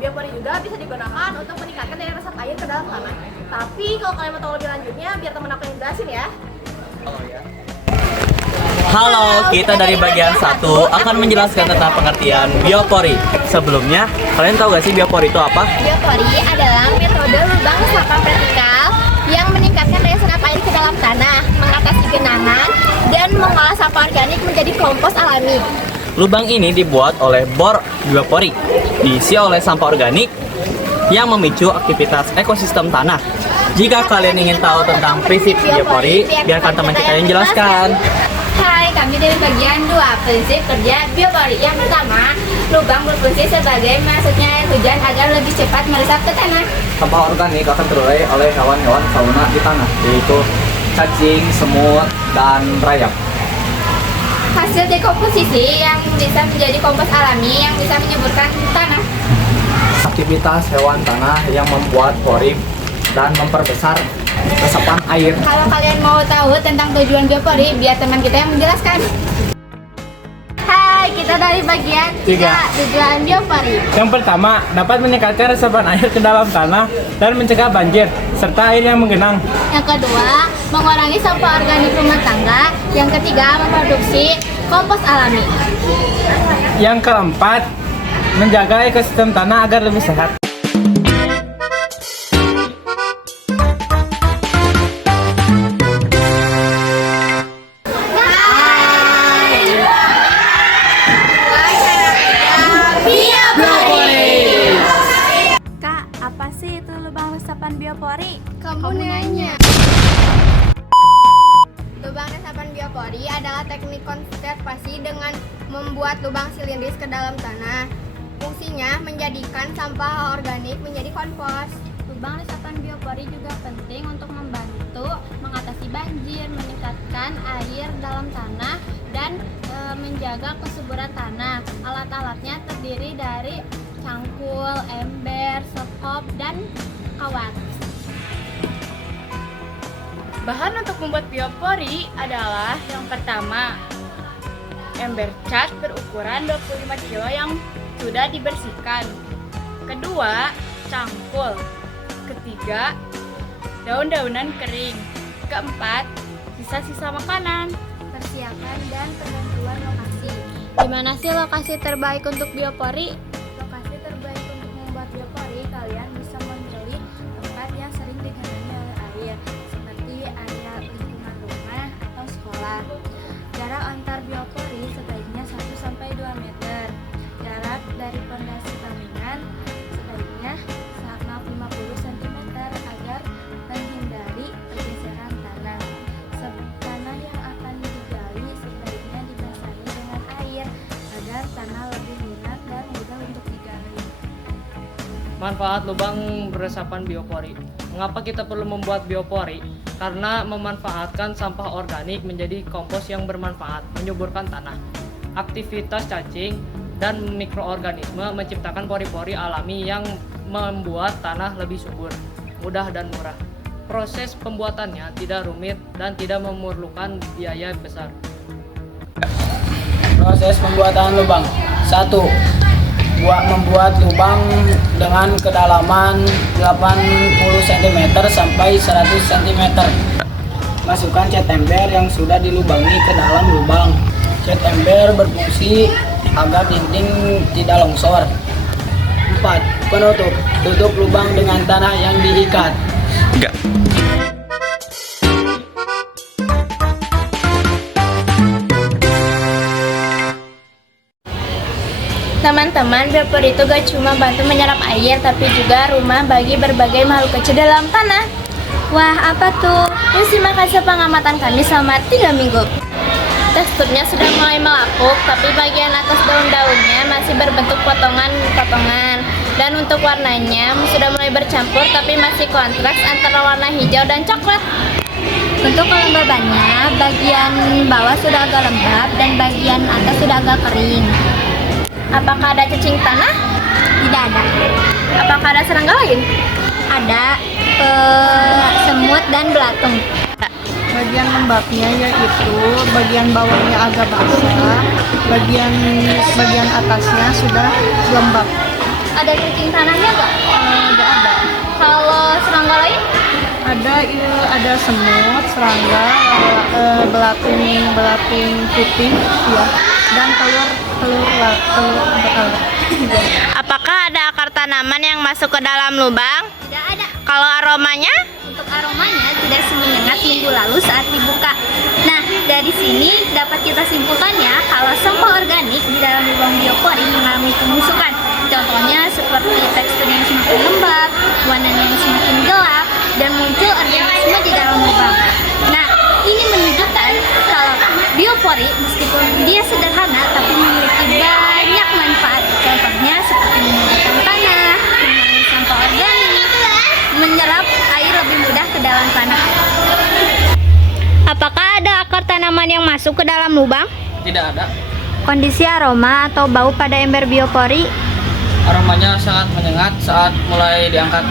Biopori juga bisa digunakan untuk meningkatkan daya resap air ke dalam tanah. Tapi kalau kalian mau tahu lebih lanjutnya, biar temen aku yang jelasin ya. Halo, kita dari bagian 1 akan menjelaskan tentang pengertian biopori. Sebelumnya, kalian tahu gak sih biopori itu apa? Biopori adalah metode lubang resapan vertikal yang meningkatkan daya serap air ke dalam tanah, mengatasi genangan, dan mengolah sampah organik menjadi kompos alami. Lubang ini dibuat oleh bor biopori, diisi oleh sampah organik yang memicu aktivitas ekosistem tanah. Jika kalian ingin tahu tentang prinsip biopori, biarkan teman kita yang jelaskan. Hai, kami dari bagian 2, prinsip kerja biopori. Yang pertama, lubang berfungsi sebagai masuknya air hujan agar lebih cepat meresap ke tanah. Sampah organik akan terurai oleh hewan-hewan fauna di tanah, yaitu cacing, semut, dan rayap. Hasil dekomposisi yang bisa menjadi kompos alami yang bisa menyuburkan tanah. Aktivitas hewan tanah yang membuat pori dan memperbesar resapan air. Kalau kalian mau tahu tentang tujuan biopori, biar teman kita yang menjelaskan. Hai, kita dari bagian 3, tujuan biopori. Yang pertama, dapat meningkatkan resapan air ke dalam tanah dan mencegah banjir, serta air yang menggenang. Yang kedua, mengurangi sampah organik rumah tangga. Yang ketiga, memproduksi kompos alami. Yang keempat, menjaga ekosistem tanah agar lebih sehat. Kak, apa sih itu lubang resapan biopori? Kamu nanya. Lubang resapan biopori adalah teknik konservasi dengan membuat lubang silindris ke dalam tanah. Fungsinya menjadikan sampah organik menjadi kompos. Lubang resapan biopori juga penting untuk membantu mengatasi banjir, meningkatkan air dalam tanah, dan menjaga kesuburan tanah. Alat-alatnya terdiri dari cangkul, ember, sekop, dan kawat. Bahan untuk membuat biopori adalah yang pertama, ember cat berukuran 25 kilo yang sudah dibersihkan. Kedua, cangkul. Ketiga, daun-daunan kering. Keempat, sisa-sisa makanan. Persiapan dan penentuan lokasi. Di mana sih lokasi terbaik untuk biopori? Lokasi terbaik untuk membuat biopori, kalian bisa memilih tempat yang sering digenangi oleh air, seperti area lingkungan rumah atau sekolah. Jarak antar biopori sebaiknya 1-2 meter. Jarak dari pondasi bangunan sebaiknya 50 cm agar menghindari pergeseran tanah. Tanah yang akan digali sebaiknya dibasahi dengan air agar tanah lebih lunak dan mudah untuk digali. Manfaat lubang resapan biopori. Mengapa kita perlu membuat biopori? Karena memanfaatkan sampah organik menjadi kompos yang bermanfaat, menyuburkan tanah. Aktivitas cacing dan mikroorganisme menciptakan pori-pori alami yang membuat tanah lebih subur, mudah dan murah. Proses pembuatannya tidak rumit dan tidak memerlukan biaya besar. Proses pembuatan lubang. 1. Membuat lubang dengan kedalaman 80 cm sampai 100 cm. Masukkan cat ember yang sudah dilubangi ke dalam lubang. Cat ember berfungsi agar dinding tidak longsor. 4. Penutup. Tutup lubang dengan tanah yang diikat. Teman-teman, biopori itu gak cuma bantu menyerap air, tapi juga rumah bagi berbagai makhluk kecil dalam tanah. Wah, apa tuh? Yuk simak hasil pengamatan kami selama 3 minggu. Teksturnya sudah mulai melapuk, tapi bagian atas daun-daunnya masih berbentuk potongan-potongan. Dan untuk warnanya sudah mulai bercampur, tapi masih kontras antara warna hijau dan coklat. Untuk kelembabannya, bagian bawah sudah agak lembab dan bagian atas sudah agak kering. Apakah ada cacing tanah? Tidak ada. Apakah ada serangga lain? Ada, semut dan belatung. Bagian lembabnya yaitu bagian bawahnya agak basah, bagian atasnya sudah lembab. ada cacing tanahnya nggak? Nggak ada. Kalau serangga lain? Ada semut, serangga, belatung putih, ya, dan telur betal. Apakah ada akar tanaman yang masuk ke dalam lubang? Tidak ada. Kalau aromanya? Untuk aromanya tidak semenyengat minggu lalu saat dibuka. Nah, dari sini dapat kita simpulkan ya kalau sampah organik di dalam lubang biopori mengalami pembusukan. Contohnya seperti tekstur yang semakin lembab, warnanya yang semakin gelap, dan muncul organisme di dalam lubang. Nah, ini menunjukkan kalau biopori meskipun dia sederhana tapi memiliki banyak manfaat. Contohnya seperti memudahkan tanah, mengurangi sampah organik, menyerap air lebih mudah ke dalam tanah. Apakah ada akar tanaman yang masuk ke dalam lubang? Tidak ada. Kondisi aroma atau bau pada ember biopori? Aromanya sangat menyengat saat mulai diangkat.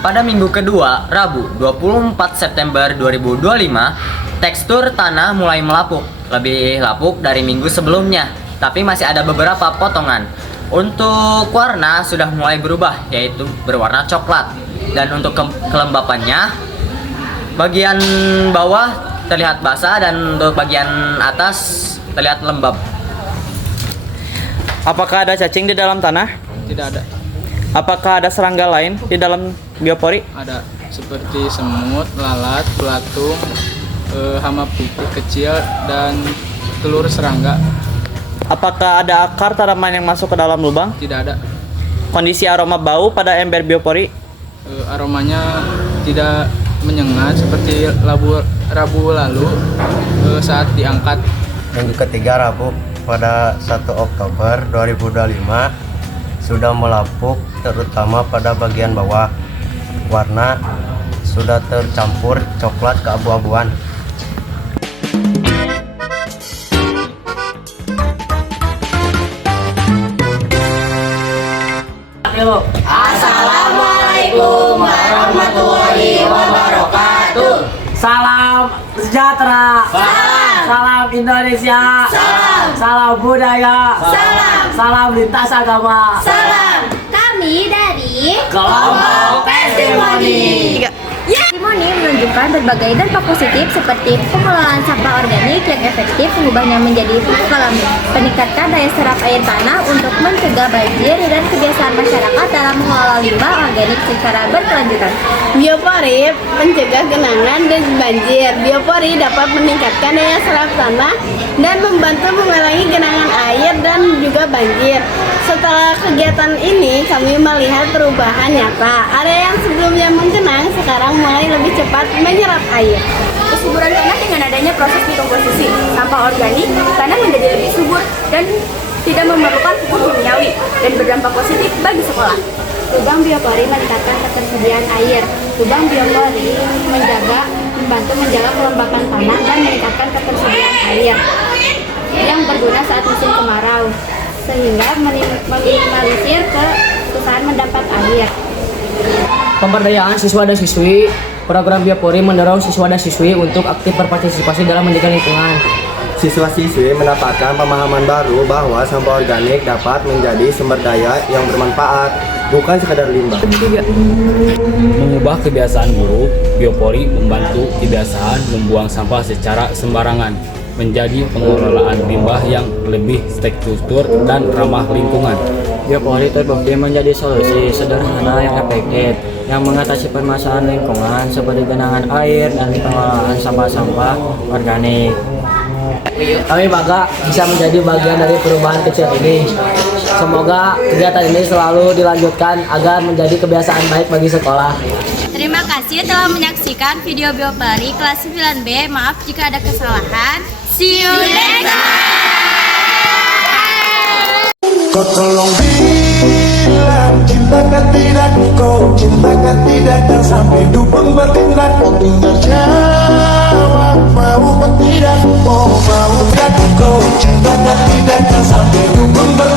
Pada minggu kedua, Rabu 24 September 2025, tekstur tanah mulai melapuk, lebih lapuk dari minggu sebelumnya, tapi masih ada beberapa potongan. Untuk warna sudah mulai berubah, yaitu berwarna coklat. Dan untuk kelembapannya, bagian bawah terlihat basah dan untuk bagian atas terlihat lembab. Apakah ada cacing di dalam tanah? Tidak ada. Apakah ada serangga lain di dalam biopori? Ada seperti semut, lalat, belatung, hama putih kecil, dan telur serangga. Apakah ada akar tanaman yang masuk ke dalam lubang? Tidak ada. Kondisi aroma bau pada ember biopori? Aromanya tidak menyengat seperti Rabu lalu saat diangkat. Minggu ketiga Rabu pada 1 Oktober 2025 sudah melapuk terutama pada bagian bawah. Warna sudah tercampur coklat keabu-abuan. Assalamualaikum warahmatullahi wabarakatuh. Salam sejahtera. Salam Indonesia. Salam budaya. Salam lintas agama. Kami dari Kelompok Testimoni. Testimoni menunjukkan berbagai dampak positif seperti pengelolaan sampah organik yang efektif mengubahnya menjadi pupuk alami, meningkatkan daya serap air tanah untuk mencegah banjir, dan kebiasaan masyarakat dalam mengelola limbah organik secara berkelanjutan. Biopori mencegah genangan dan banjir. Biopori dapat meningkatkan daya serap tanah dan membantu mengurangi genangan air dan juga banjir. Setelah kegiatan ini, kami melihat perubahan nyata. Area yang sebelumnya menggenang sekarang mulai lebih cepat menyerap air. Kesuburan tanah dengan adanya proses dekomposisi sampah organik, tanah menjadi lebih subur dan tidak memerlukan pupuk kimiawi dan berdampak positif bagi sekolah. Lubang biopori meningkatkan ketersediaan air. Lubang biopori membantu menjaga kelembapan tanah dan meningkatkan ketersediaan air yang berguna saat musim kemarau, sehingga meminimalisir kesusahan mendapat air. Pemberdayaan siswa dan siswi. Program Biopori mendorong siswa dan siswi untuk aktif berpartisipasi dalam menjaga lingkungan. Siswa-siswi mendapatkan pemahaman baru bahwa sampah organik dapat menjadi sumber daya yang bermanfaat, bukan sekadar limbah. Mengubah kebiasaan buruk, Biopori membantu kebiasaan membuang sampah secara sembarangan menjadi pengelolaan limbah yang lebih terstruktur dan ramah lingkungan. Biopori terbukti menjadi solusi sederhana yang efektif yang mengatasi permasalahan lingkungan seperti genangan air dan pengelolaan sampah-sampah organik. Kami bangga bisa menjadi bagian dari perubahan kecil ini. Semoga kegiatan ini selalu dilanjutkan agar menjadi kebiasaan baik bagi sekolah. Terima kasih telah menyaksikan video Biopori kelas 9B. Maaf jika ada kesalahan. See you next time. Kau tolong bilang cintakan tidak, kau cintakan tidak, dan sampai dukung bertindak. Tinggal jawab mau atau tidak, mau tidak, kau cintakan tidak, dan sampai dukung bertindak.